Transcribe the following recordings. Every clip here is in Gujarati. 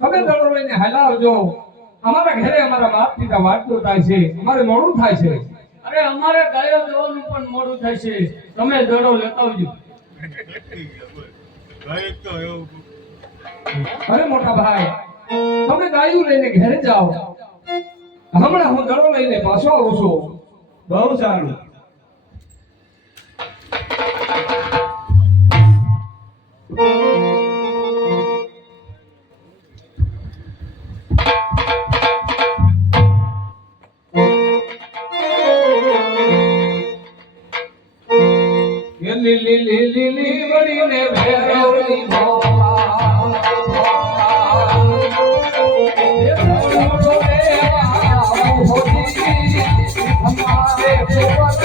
તમે દડો લઈને હલાવજો. અમારા ઘરે અમારા બાપ પિતા વાંચતો થાય છે, અમારે મોડું થાય છે. અરે અમારે ગાયો દેવાનું પણ મોડું થાય છે, તમે દડો લેતા આવજો. અરે મોટા ભાઈ, તમે ગાયું લઈને ઘરે જાઓ, હમણાં હું દડો લઈને પાછો આવું છું. બહુ સારું. લીલી લીલી લીવડીને ભેરવની ભોળા હમારે ભગવત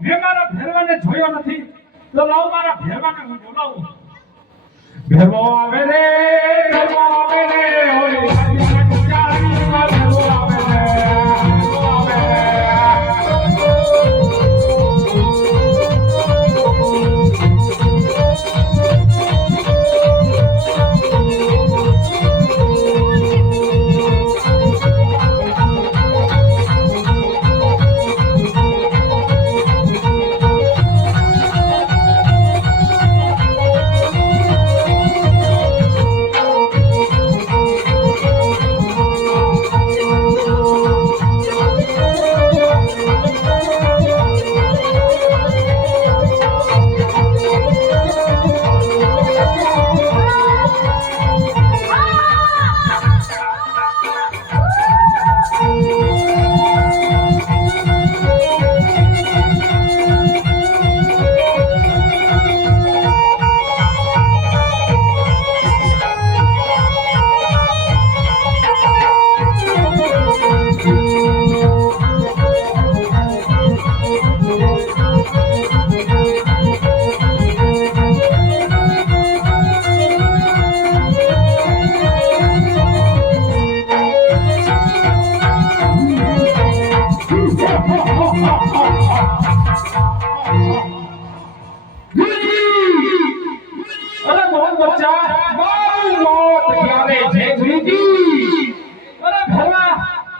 મેં મારા ભેરવાને જોયો નથી તો લાવ મારા ભેરવાને હું બોલાવું. ભેરવો આવે રે, ભેરવો આવે રે, ઓલી ચાલીમાં ભેરવો આવે રે, ભેરવો આવે રે. અરે મોહન બચ્ચા, મારું મોત ક્યારે છે ગુરુજી? અરે ભલા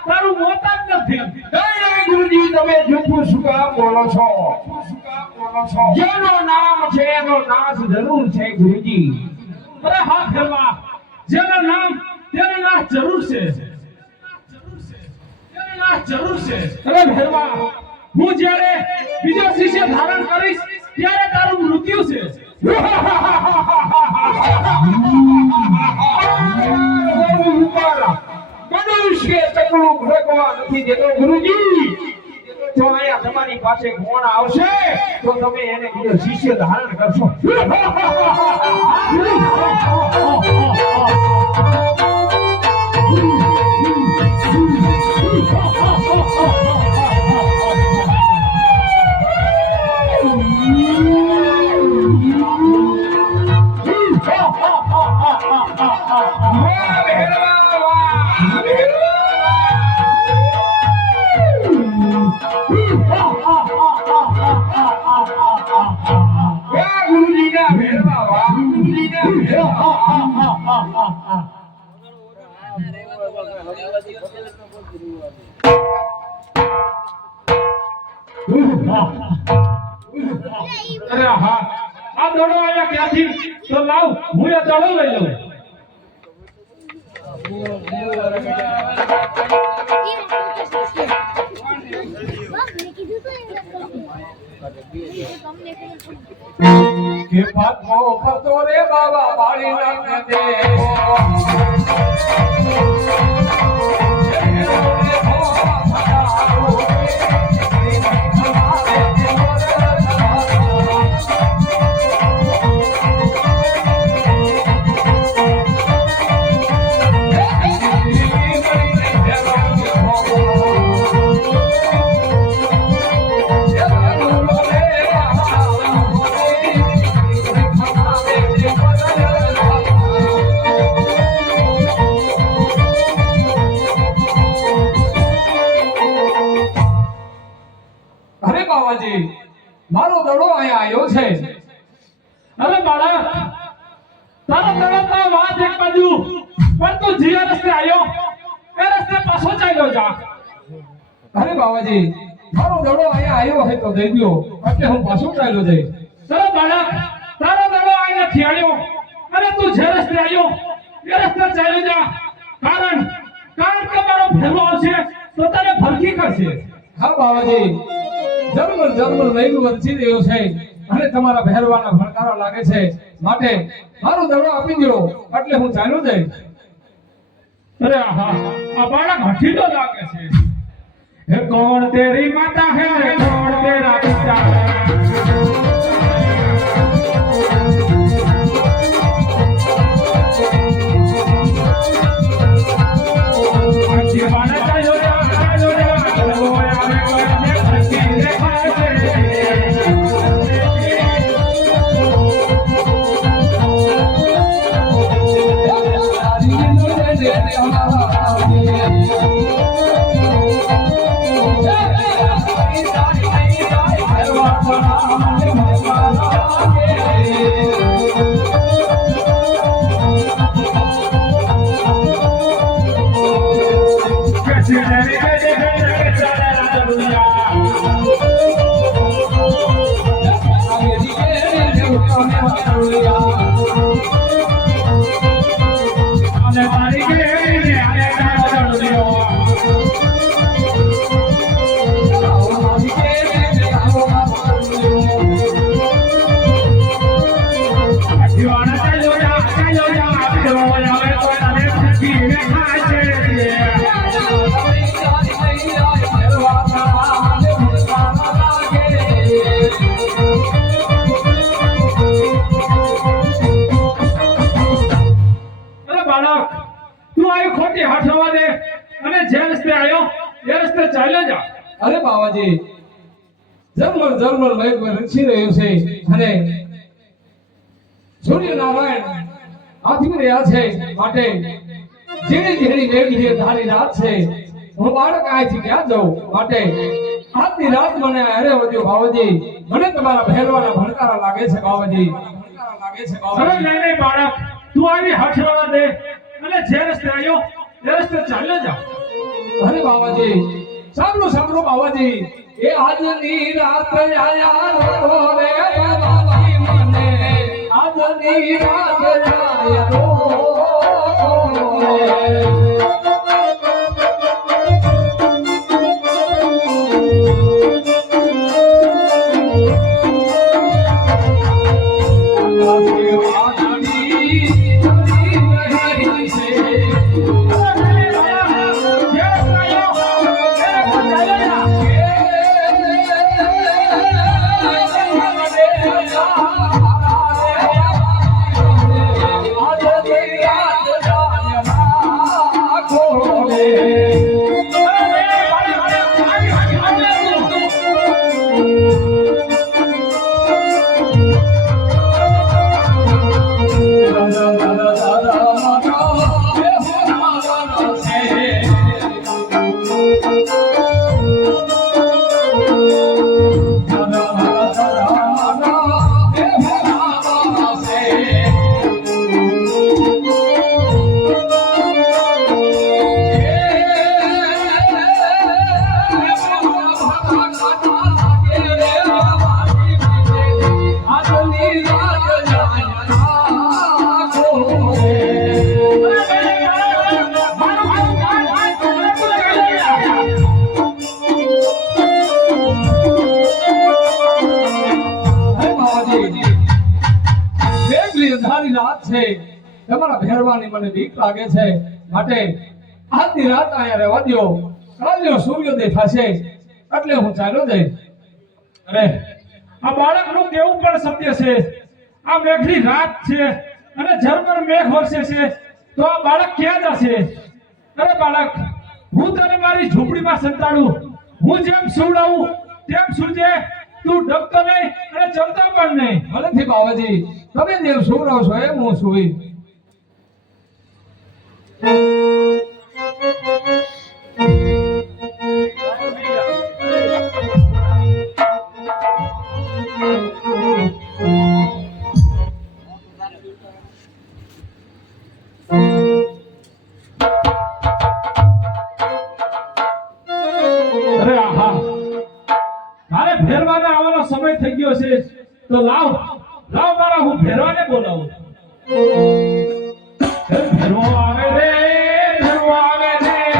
તારું મોત જ નથી. નહીં ગુરુજી, તમે જૂઠું શું કામ બોલો છો? જેનું નામ છે એનો નાશ જરૂર છે ગુરુજી. અરે હા ભલા, જેના નામ તેનો નાશ જરૂર છે. તેનો નાશ જરૂર છે. અરે ભલા, હું જ્યારે બીજો શિષ્ય ધારણ કરીશ ત્યારે તારું મૃત્યુ છે. મનુષ્ય ચકલું ભડકવા નથી દેતો ગુરુજી. તો અહીંયા તમારી પાસે કોણ આવશે તો તમે એને બીજો શિષ્ય ધારણ કરશો. ગુરુજીના ભેરવા વાહ, ગુરુજીના ભેરવા. અરે હા, આ દડો આયા ક્યાંથી? તો લાવ હું એ દડો લઈ લઉં. કે પાથો પતો રે બાબા વાળી નામ દે. મારો દડો અહીંયા આવ્યો છે. અરે બાળક, તારો દડો તો વાત એક બાજુ, પણ તું જે રસ્તે આવ્યો એ રસ્તે પાછો ચાલ્યો જા. અરે બાવાજી, મારો દડો અહીંયા આવ્યો હોય તો દઈ દો, એટલે હું પાછો ચાલ્યો જઈશ. અરે બાળક, તારો દડો અહીં નથી આવ્યો અને તું જે રસ્તે આવ્યો એ રસ્તે ચાલ્યો જા. કારણ કારણ કે મારો ભેરવો આવશે તો તને ફરકી કરશે. હા બાવાજી, જન્મ લઈને વરસી રહ્યો છે અને તમારા ભેરવાના ભણકારા લાગે છે, માટે મારો દડો આપી દો એટલે હું ચાલ્યો જઈશ. અરે આહા, આ બાળક હઠીલો લાગે છે. હે કોણ તેરી માતા હે, કોણ તેરા પિતા હે. જીવાને ચાલ્યો રે, ભેરવો આવે કોઈને ફરકી દેખાય છે. અરે બાવાજી, જન્મ લઈને વરસી રહ્યો છે અને સૂર્યનારાયણ હાથમાં રહ્યા છે, માટે ઝીણી વેગી ધારી રાત છે. હું બાળક અહીંથી ક્યાં જાઉં, માટે આજની રાત મને અરે વધ્યો બાવાજી. મને તમારા ભેરવાના ભણકારા લાગે છે બાવાજી, ભણકારા લાગે છે અરે બાવાજી. નહીં બાળક, તું આવી હઠવા દે અને જે રસ્તે આવ્યો એ રસ્તે ચાલ્યો જા. અરે બાવાજી, સાંભળો બાવાજી, એ આજની રાત આયા રો રે બાવાજી, મને આજની રાત આયા રો રે. તમારા ભેરવાની મને બીક લાગે છે, માટે આજની રાત અહીંયા રહેવા દો. કાલનો સૂર્યોદય થશે એટલે હું ચાલ્યો જઈશ. અરે આ બાળકનું કેવું પણ સત્ય છે. આ મેઘની રાત છે અને ઝરમર મેઘ વરસે છે, તો આ બાળક ક્યાં જશે? અરે બાળક, હું તને મારી ઝૂંપડીમાં સંતાડું, હું જેમ સુવડાવું તેમ સૂજે. તું ડગતો નહીં અને ચમતો પણ નહીં. ભલેથી બાવાજી, તમે જેમ સુવડાવ છો એમ હું સુવી. અરે આહા, મારે ભેરવાને આવવાનો સમય થઈ ગયો છે, તો લાવ મારા હું ભેરવાને બોલાવું. ભેરવો આવે રે, ભેરવો આવે રે.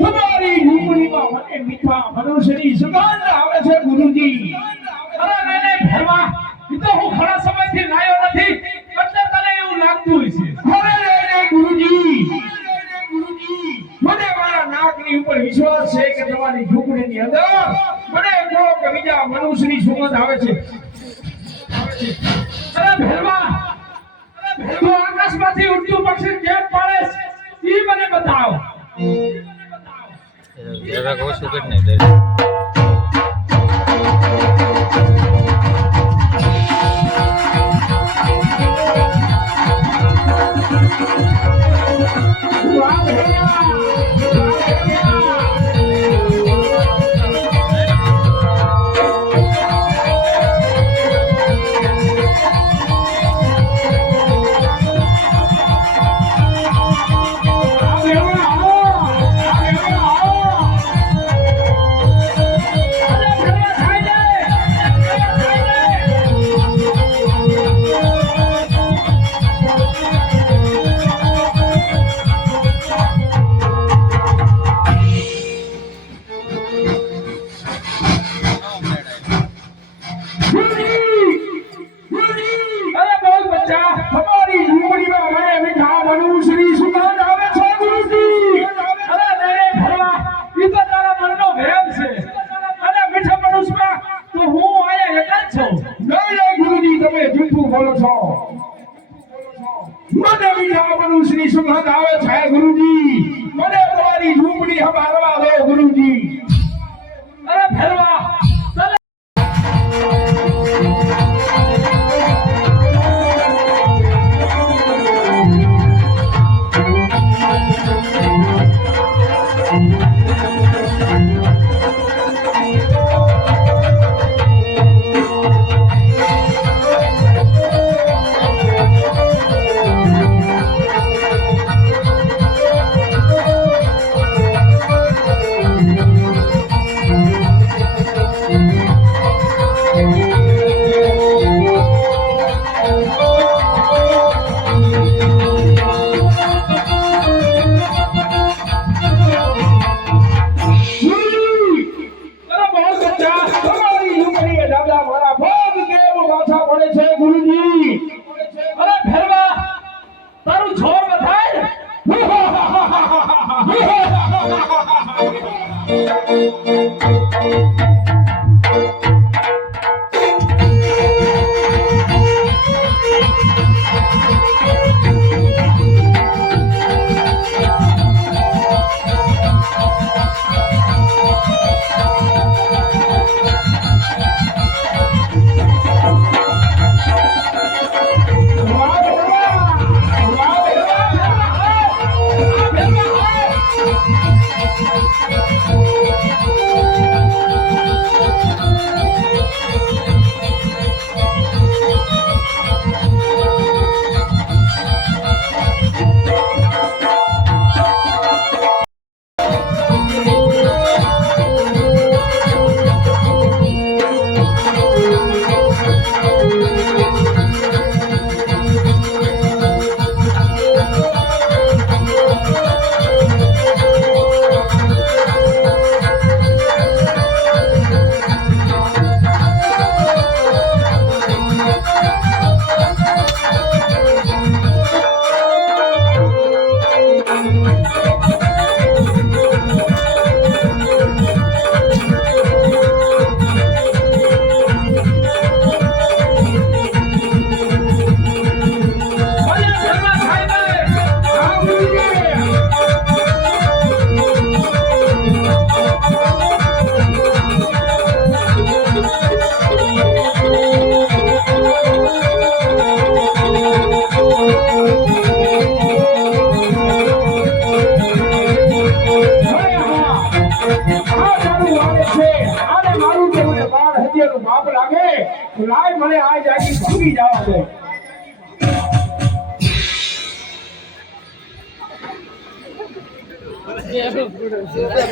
તમારી ઝૂંપડીમાં મને મીઠા મનુષ્યની સુગંધ આવે છે ગુરુજી. અરે નહીં ભરવા ઈ તો હું ઘણા સમયથી લાયો નથી એટલે તને એવું લાગતું હશે. અરે નહીં ગુરુજી, મને મારા નાકની ઉપર વિશ્વાસ છે કે તમારી ઝૂંપડીની અંદર મને કહો કે બીજા મનુષ્યની સુગંધ આવે છે. અરે ભરવા તું આકાશમાંથી ઉડતું પક્ષી કેમ પાડે છે ઈ મને બતાવ. જરાક ઓછું કરી નાખ. વાહ ભૈયા, વાહ ભૈયા. મને મીઠા મનુષ્યની સુગંધ આવે છે ગુરુજી. મને તમારી ઝૂંપડી હમારવા દો ગુરુજી. અરે ભરવા આ જાગી ભાગી જવા દે.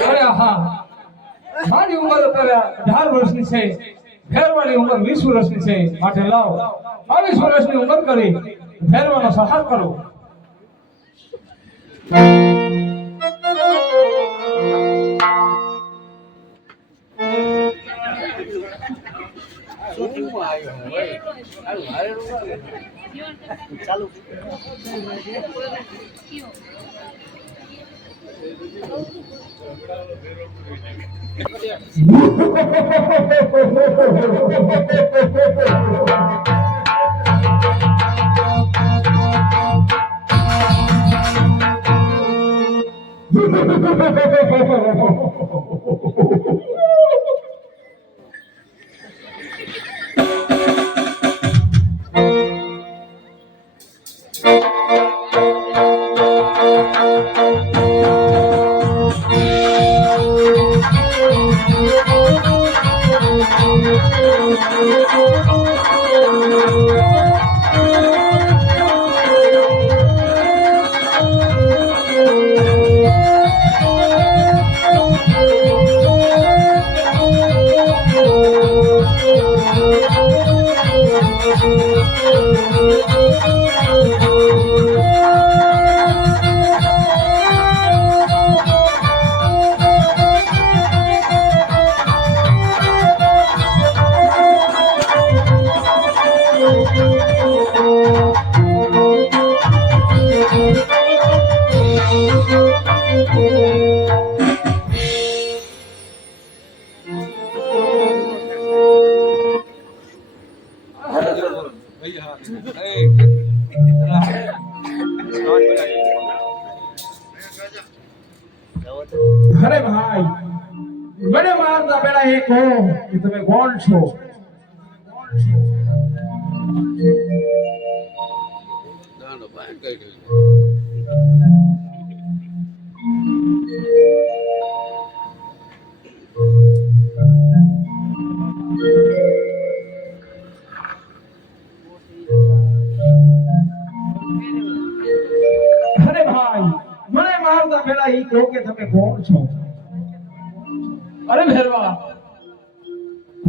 અરે હા, મારી ઉંમર અત્યારે 18 વર્ષની છે, ભેરવાની ઉંમર 20 વર્ષની છે, માટે લાવ 22 વર્ષની ઉંમર કરી ભેરવાનો સહાર કરો. અરે ભાઈ, મને મારતા પહેલા એ કહો કે તમે કોણ છો? અરે ભાઈ, મને મારતા પહેલા એ કહો કે તમે કોણ છો? અરે ભેરવા,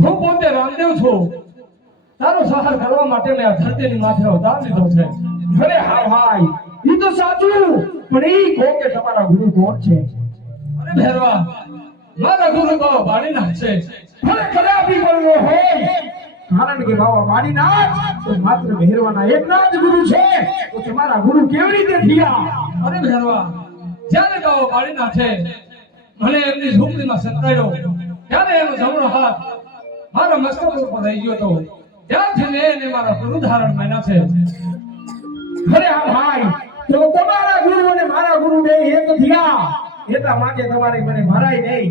હું પોતે રામદેવ છું. તારો સહાર કરવા માટે મેં આ ધરતીની માથે અવતાર લીધો છે. અરે હા ભાઈ, એ તો સાચું, પણ એ કહો કે તમારા ગુરુ કોણ છે? અરે ભેરવા, મારા ગુરુ બાબા વાડીનાથ છે. અરે ખરાબી બોલવો હોય, કારણ કે બાબા વાડીનાથ તો માત્ર મહેરવાના એકના જ ગુરુ છે, તો તમારા ગુરુ કેવી રીતે થયા? અરે ભેરવા, જ્યારે બાબા વાડીનાથે મને એમની ઝૂંપડીમાં સંતાડ્યો, ત્યારે એનો જમણો હાથ મારા મસ્તક ઉપર રહી ગયો હતો. ત્યારથી મેં એને મારા ગુરુ ધારણ માન્યા છે. અરે હા ભાઈ, તો તમારા ગુરુ અને મારા ગુરુ બે એક થયા, એટલા માટે તમારે મને મરાય નહીં.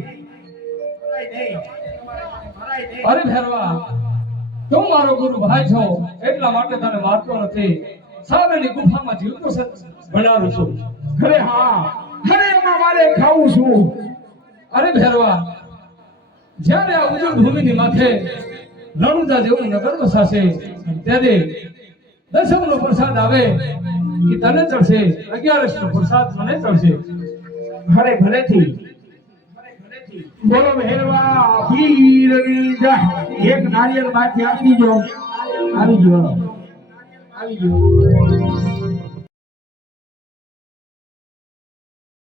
અરે ભેરવા, તું મારો ગુરુ ભાઈ છો, એટલા માટે તને મારતો નથી. સામેની ગુફામાં જીવતો ભણાવું છું. અરે હા, અરે એમાં મારે ખાવું છું. અરે ભેરવા, જ્યારે આ ઉજળ ભૂમિની માથે રણુજા જેવું નગર વસાશે, ત્યારે દસમનો પ્રસાદ આવે એ તને ચડશે, 11નો પ્રસાદ મને ચડશે. અરે ભલેથી. બોલો મહેરવા પીરની જય. એક નારિયેળ માંથી આપી દીજો. આવી ગયો.